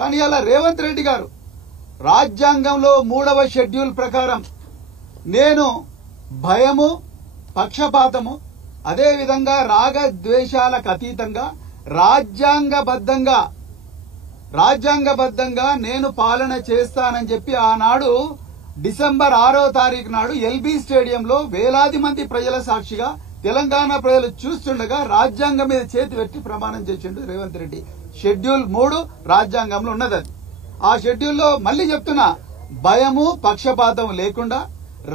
కానీ అలా రేవంత్ రెడ్డి గారు రాజ్యాంగంలో 3వ షెడ్యూల్ ప్రకారం నేను భయము, పక్షపాతము, అదేవిధంగా రాగద్వేషాలకు అతీతంగా రాజ్యాంగబద్ధంగా నేను పాలన చేస్తానని చెప్పి ఆనాడు డిసెంబర్ 6వ తారీఖు నాడు ఎల్బీ స్టేడియంలో వేలాది మంది ప్రజల సాక్షిగా తెలంగాణ ప్రజలు చూస్తుండగా రాజ్యాంగం మీద చేతి పెట్టి ప్రమాణం చేసిండు రేవంత్ రెడ్డి. షెడ్యూల్ 3 రాజ్యాంగంలో ఉన్నది. ఆ షెడ్యూల్లో మళ్లీ చెప్తున్నా, భయము, పక్షపాతం లేకుండా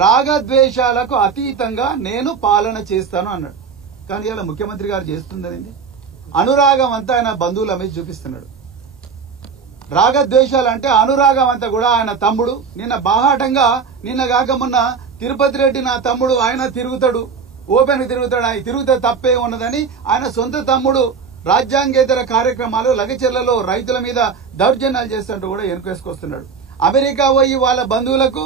రాగద్వేషాలకు అతీతంగా నేను పాలన చేస్తాను అన్నాడు. కానీ ఇలా ముఖ్యమంత్రి గారు చేస్తుందండి అనురాగం అంతా ఆయన బంధువుల మీద చూపిస్తున్నాడు. రాగద్వేషాలు అంటే అనురాగం అంతా కూడా ఆయన తమ్ముడు నిన్న బాహాటంగా నిన్న కాక మొన్న తిరుపతి రెడ్డి నా తమ్ముడు, ఆయన తిరుగుతాడు, ఓపెన్ తిరుగుతాడు, ఆయన తిరుగుతే తప్పే ఉన్నదని ఆయన సొంత తమ్ముడు రాజ్యాంగేతర కార్యక్రమాలు లగచెర్లలో రైతుల మీద దౌర్జన్యాలు చేస్తుంటూ కూడా ఎన్నికేసుకొస్తున్నాడు. అమెరికా పోయి వాళ్ళ బంధువులకు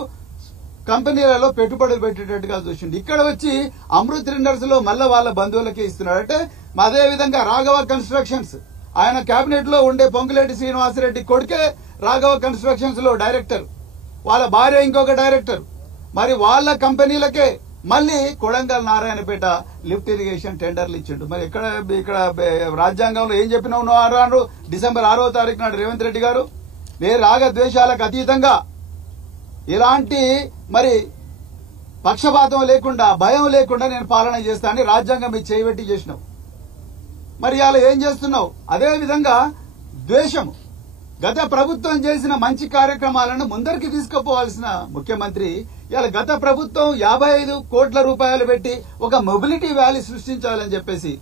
కంపెనీలలో పెట్టుబడులు పెట్టేటట్టుగా చూసిండు. ఇక్కడ వచ్చి అమృత్ రెండర్స్ లో మళ్ళా వాళ్ళ బంధువులకే ఇస్తున్నాడు. అంటే అదే విధంగా రాఘవ కన్స్ట్రక్షన్స్ ఆయన కేబినెట్ లో ఉండే పొంగులేటి శ్రీనివాసరెడ్డి కొడుకే రాఘవ కన్స్ట్రక్షన్స్ లో డైరెక్టర్, వాళ్ళ భార్య ఇంకొక డైరెక్టర్. మరి వాళ్ళ కంపెనీలకే మళ్ళీ కొడంగల్ నారాయణపేట లిఫ్ట్ ఇరిగేషన్ టెండర్లు ఇచ్చిండు. మరి ఇక్కడ రాజ్యాంగంలో ఏం చెప్పినావు డిసెంబర్ 6వ తారీఖు నాడు రేవంత్ రెడ్డి గారు, రాగద్వేషాలకు అతీతంగా ఇలాంటి మరి పక్షపాతం లేకుండా భయం లేకుండా నేను పాలన చేస్తానని రాజ్యాంగం మీద చేయబెట్టి చేసినావు. మరి అలా ఏం చేస్తున్నావు? అదే విధంగా ద్వేషము, గత ప్రభుత్వం చేసిన మంచి కార్యక్రమాలను ముందరికి తీసుకుపోవాల్సిన ముఖ్యమంత్రి ఇలా గత ప్రభుత్వం 55 కోట్ల రూపాయలు పెట్టి ఒక మొబిలిటీ వ్యాలీ సృష్టించాలని చెప్పేసి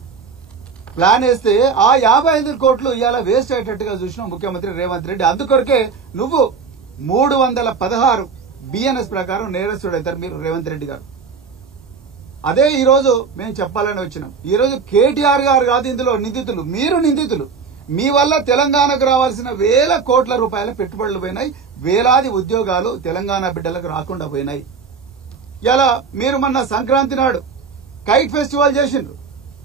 ప్లాన్ వేస్తే ఆ 55 కోట్లు ఇవాళ వేస్ట్ అయ్యేటట్టుగా చూసిన ముఖ్యమంత్రి రేవంత్ రెడ్డి. అందుకొరకే నువ్వు 316 బిఎన్ఎస్ ప్రకారం నేరస్తుడైతారు మీరు రేవంత్ రెడ్డి గారు. అదే ఈ రోజు మేము చెప్పాలని వచ్చినాం. ఈ రోజు కేటీఆర్ గారు కాదు ఇందులో నిందితులు, మీరు నిందితులు. మీ వల్ల తెలంగాణకు రావాల్సిన వేల కోట్ల రూపాయల పెట్టుబడులు పోయినాయి, వేలాది ఉద్యోగాలు తెలంగాణ బిడ్డలకు రాకుండా పోయినాయి. ఇలా మీరు మొన్న సంక్రాంతి నాడు కైట్ ఫెస్టివల్ చేసిండ్రు.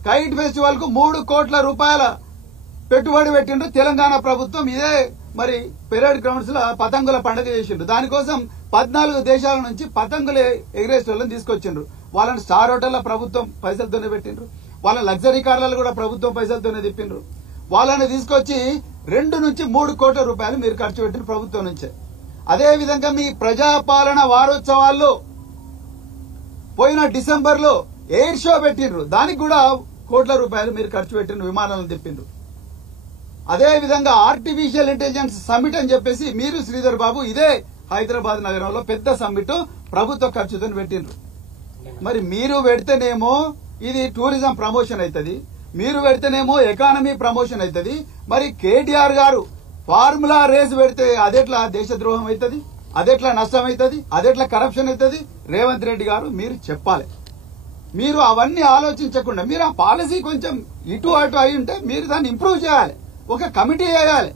కైట్ ఫెస్టివల్ కు 3 కోట్ల రూపాయల పెట్టుబడి పెట్టిండ్రు తెలంగాణ ప్రభుత్వం. ఇదే మరి పెరేడ్ గ్రౌండ్స్ లో పతంగుల పండుగ చేసిండ్రు. దానికోసం 14 దేశాల నుంచి పతంగులు ఎగిరేసేటోళ్ళని తీసుకొచ్చిండ్రు. వాళ్ళని స్టార్ హోటళ్ల ప్రభుత్వం పైసలతోనే పెట్టిండ్రు, వాళ్ళ లగ్జరీ కార్లలో కూడా ప్రభుత్వం పైసలతోనే తిప్పిండ్రు. వాళ్ళని తీసుకొచ్చి 2 నుంచి 3 కోట్ల రూపాయలు మీరు ఖర్చు పెట్టిన ప్రభుత్వం నుంచే. అదేవిధంగా మీ ప్రజాపాలన వారోత్సవాల్లో పోయిన డిసెంబర్ లో ఎయిర్ షో పెట్టిండ్రు, దానికి కూడా కోట్ల రూపాయలు మీరు ఖర్చు పెట్టిన విమానాలను తిప్పిండ్రు. అదేవిధంగా ఆర్టిఫిషియల్ ఇంటెలిజెన్స్ సమ్మిట్ అని చెప్పేసి మీరు శ్రీధర్ బాబు ఇదే హైదరాబాద్ నగరంలో పెద్ద సమ్మిట్ ప్రభుత్వ ఖర్చుతో పెట్టిండ్రు. మరి మీరు పెడితేనేమో ఇది టూరిజం ప్రమోషన్ అవుతుంది, మీరు పెడితేనేమో ఎకానమీ ప్రమోషన్ అవుతుంది. మరి కేటీఆర్ గారు ఫార్ములా రేస్ పెడితే అదెట్లా దేశద్రోహం అవుతుంది, అదెట్లా నష్టం అవుతుంది, అదెట్లా కరప్షన్ అవుతుంది? రేవంత్ రెడ్డి గారు మీరు చెప్పాలి. మీరు అవన్నీ ఆలోచించకుండా మీరు ఆ పాలసీ కొంచెం ఇటు అటు అయి ఉంటే మీరు దాన్ని ఇంప్రూవ్ చేయాలి, ఒక కమిటీ వేయాలి,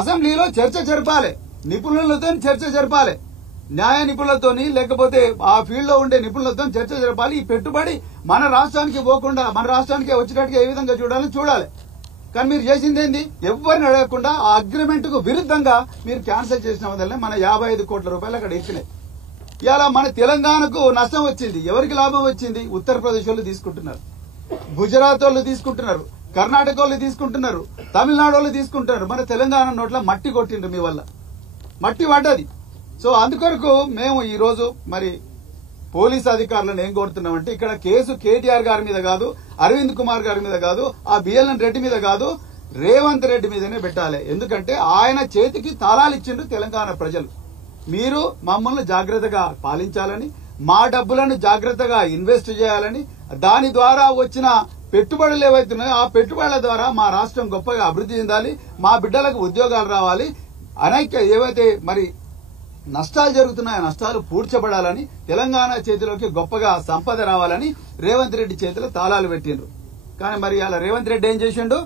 అసెంబ్లీలో చర్చ జరపాలి, నిపుణులతో చర్చ జరపాలి, న్యాయ నిపుణులతోని లేకపోతే ఆ ఫీల్డ్ లో ఉండే నిపుణులతో చర్చ జరపాలి. ఈ పెట్టుబడి మన రాష్ట్రానికి పోకుండా మన రాష్ట్రానికి వచ్చేటట్టుగా ఏ విధంగా చూడాలి. కానీ మీరు చేసింది ఏంది? ఎవరిని అడగకుండా ఆ అగ్రిమెంట్ కు విరుద్ధంగా మీరు క్యాన్సిల్ చేసిన వల్లనే మన 55 కోట్ల రూపాయలు అక్కడ ఇచ్చినాయి. ఇలా మన తెలంగాణకు నష్టం వచ్చింది. ఎవరికి లాభం వచ్చింది? ఉత్తరప్రదేశ్ వాళ్ళు తీసుకుంటున్నారు, గుజరాత్ వాళ్ళు తీసుకుంటున్నారు, కర్ణాటక వాళ్ళు తీసుకుంటున్నారు, తమిళనాడు వాళ్ళు తీసుకుంటున్నారు. మన తెలంగాణ నోట్ల మట్టి కొట్టిండ్రు, మీ వల్ల మట్టి పడ్డది. సో అందుకొరకు మేము ఈ రోజు మరి పోలీస్ అధికారులను ఏం కోరుతున్నామంటే ఇక్కడ కేసు కేటీఆర్ గారి మీద కాదు, అరవింద్ కుమార్ గారి మీద కాదు, ఆ బిఎల్ఎన్ రెడ్డి మీద కాదు, రేవంత్ రెడ్డి మీదనే పెట్టాలి. ఎందుకంటే ఆయన చేతికి తాళాలు ఇచ్చిండ్రు తెలంగాణ ప్రజలు. మీరు మమ్మల్ని జాగ్రత్తగా పాలించాలని, మా డబ్బులను జాగ్రత్తగా ఇన్వెస్ట్ చేయాలని, దాని ద్వారా వచ్చిన పెట్టుబడులు ఏవైతున్నాయో ఆ పెట్టుబడుల ద్వారా మా రాష్ట్రం గొప్పగా అభివృద్ధి చెందాలి, మా బిడ్డలకు ఉద్యోగాలు రావాలి, అనేక ఏవైతే మరి నష్టాలు జరుగుతున్నాయో నష్టాలు పూడ్చబడాలని, తెలంగాణ చేతిలోకి గొప్పగా సంపద రావాలని రేవంత్ రెడ్డి చేతిలో తాళాలు పెట్టిండ్రు. కానీ మరి అలా రేవంత్ రెడ్డి ఏం చేసిండు?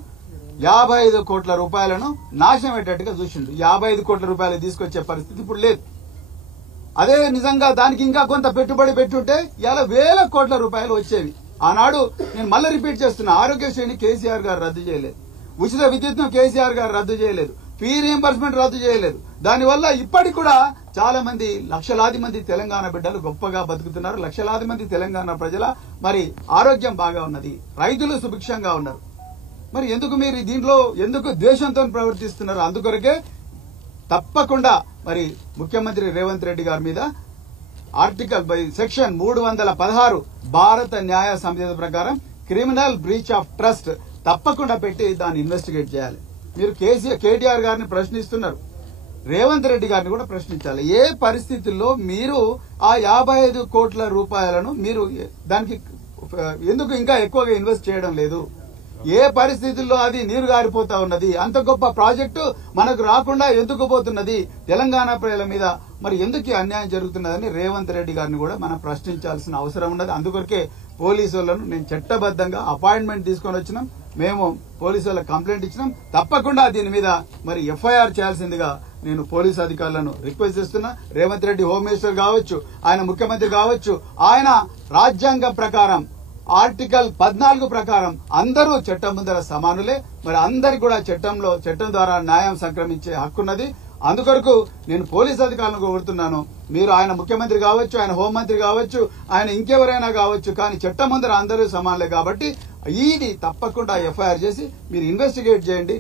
55 కోట్ల రూపాయలను నాశనం అయ్యేటట్టుగా చూసిండు. 55 కోట్ల రూపాయలు తీసుకొచ్చే పరిస్థితి ఇప్పుడు లేదు. అదే నిజంగా దానికి ఇంకా కొంత పెట్టుబడి పెట్టుంటే ఇలా వేల కోట్ల రూపాయలు వచ్చేవి. ఆనాడు నేను మళ్ళీ రిపీట్ చేస్తున్నా, ఆరోగ్యశ్రీని కేసీఆర్ గారు రద్దు చేయలేదు, ఉచిత విద్యుత్ను కేసీఆర్ గారు రద్దు చేయలేదు, ఫీ రీయింబర్స్మెంట్ రద్దు చేయలేదు. దానివల్ల ఇప్పటికి కూడా చాలా మంది లక్షలాది మంది తెలంగాణ బిడ్డలు గొప్పగా బతుకుతున్నారు. లక్షలాది మంది తెలంగాణ ప్రజల మరి ఆరోగ్యం బాగా ఉన్నది, రైతులు సుభిక్షంగా ఉన్నారు. మరి ఎందుకు మీరు దీంట్లో ఎందుకు ద్వేషంతో ప్రవర్తిస్తున్నారు? అందుకొరకే తప్పకుండా మరి ముఖ్యమంత్రి రేవంత్ రెడ్డి గారి మీద ఆర్టికల్ బై సెక్షన్ 316 భారత న్యాయ సంహిత ప్రకారం క్రిమినల్ బ్రీచ్ ఆఫ్ ట్రస్ట్ తప్పకుండా పెట్టి దాన్ని ఇన్వెస్టిగేట్ చేయాలి. మీరు కేటీఆర్ గారిని ప్రశ్నిస్తున్నారు, రేవంత్ రెడ్డి గారిని కూడా ప్రశ్నించాలి. ఏ పరిస్థితుల్లో మీరు ఆ 55 కోట్ల రూపాయలను మీరు దానికి ఎందుకు ఇంకా ఎక్కువగా ఇన్వెస్ట్ చేయడం లేదు? ఏ పరిస్థితుల్లో అది నీరు గారిపోతా ఉన్నది? అంత గొప్ప ప్రాజెక్టు మనకు రాకుండా ఎందుకు పోతున్నది? తెలంగాణ ప్రజల మీద మరి ఎందుకు అన్యాయం జరుగుతున్నదని రేవంత్ రెడ్డి గారిని కూడా మనం ప్రశ్నించాల్సిన అవసరం ఉన్నది. అందుకొరకే పోలీసు వాళ్ళను నేను చట్టబద్దంగా అపాయింట్మెంట్ తీసుకొని వచ్చినాం. మేము పోలీసు వాళ్ళకి కంప్లైంట్ ఇచ్చినాం. తప్పకుండా దీని మీద మరి ఎఫ్ఐఆర్ చేయాల్సిందిగా నేను పోలీసు అధికారులను రిక్వెస్ట్ చేస్తున్నా. రేవంత్ రెడ్డి హోమ్ మినిస్టర్ కావచ్చు, ఆయన ముఖ్యమంత్రి కావచ్చు, ఆయన రాజ్యాంగం ప్రకారం ఆర్టికల్ 14 ప్రకారం అందరూ చట్టం ముందర సమానులే. మరి అందరికి కూడా చట్టం ద్వారా న్యాయం సంక్రమించే హక్కున్నది. అందుకొరకు నేను పోలీస్ అధికారులను కోరుతున్నాను, మీరు ఆయన ముఖ్యమంత్రి కావచ్చు, ఆయన హోంమంత్రి కావచ్చు, ఆయన ఇంకెవరైనా కావచ్చు, కానీ చట్టం ముందర అందరూ సమానులే. కాబట్టి ఇది తప్పకుండా ఎఫ్ఐఆర్ చేసి మీరు ఇన్వెస్టిగేట్ చేయండి.